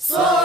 そう。